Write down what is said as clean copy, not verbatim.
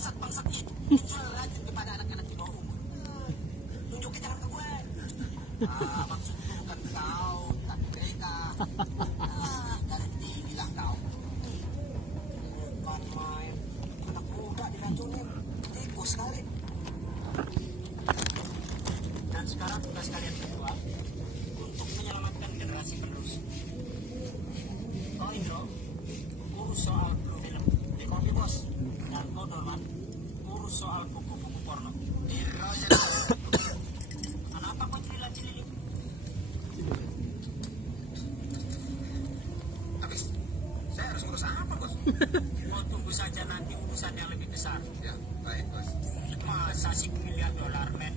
bangsat-bangsat itu menjual racun kepada anak-anak di bawah umur. Tunjukin jangan ke gue. Maksudku bukan kau, tapi mereka. Ganti bilang kau. Bukan main. Anak muda diracunin. Tikus sekali. Dan sekarang tugas kalian berdua untuk menyelamatkan generasi penerus. Oh Indro, urus soal Blue Film di Kopi Bos. Dan kau Dorman, urus soal buku-buku porno. Kenapa kau celila-celili? Tapi saya harus ngurus apa, Bos? Kau tunggu saja nanti urusan yang lebih besar. Ya, baik, Bos. Masa $1 miliar, men?